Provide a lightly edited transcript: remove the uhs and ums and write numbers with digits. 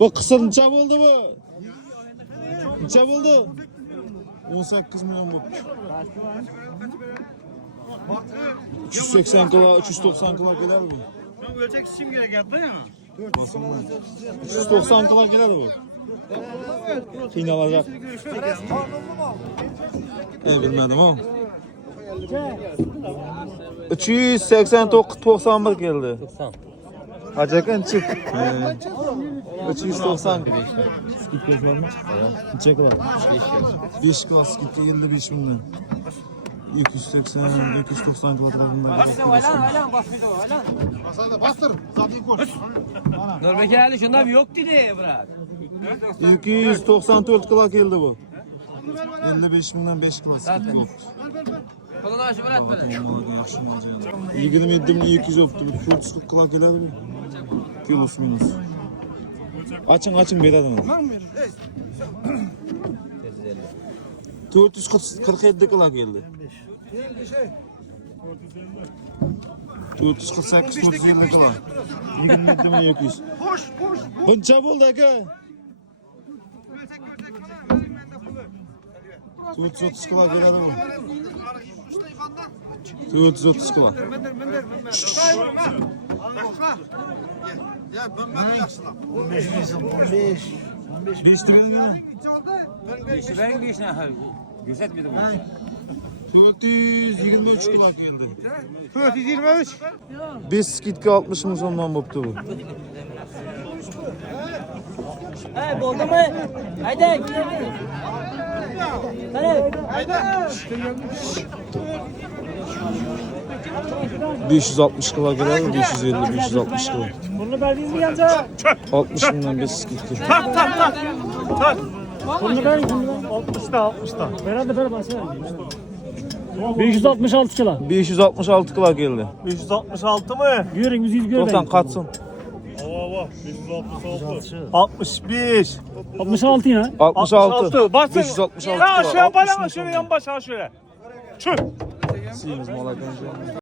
Bu kısır neçe oldu bu? Neçe oldu? 18 milyon bu. 380 kilo, 390 kilo gelir bu. Ölçek isim gerek yaptı ya. 390 kilo gelir bu. Kıynalayacak. Bilmedim o. 389 91 geldi. 90. Hacakan çık. 390 gibi işte. Skip göz var mı? Neçe kilo? 5 kilo skip 55 milyon. 280, 290 kilo tarafından. Bastır. Zaten koş. Nurbekir Ali şundan yok dedi bırak. 294 kilo geldi bu. 55 milyon 5 kilo skip yok. Kolunu aşı bırak bana. 27 milyon 200 yaptı. 440 kilo geldi mi? Kilos minus. Açın bedadını. 447 kilo geldi. 448 450 kilo. 27 milyon 200. Bunca buldu aka. 430 kilo geldi bu. 430 kilo. Ya ben yaşlı. 5 lira mı? Ben geçine hal. Gözetmedi bu. 423 kilo geldi. 423. 5 skitka 60 milyondan boptu bu. Hey oldu mu? Haydi. Haydi. 560 kilo gelir, 550 560 kilo. Bunu verdiniz mi yanca? 60 milyon 5 skitka. Bunu ver. 60'ta. Beraber ver basın. 566 kilo. 566 kilo geldi. 566 mı? Görün 100 görün. 90 katsın. 65. 66 ya. 66. Basın. 566 Ya kilo. aşağı bana şöyle yan baş şöyle. Çık. Siyimiz mala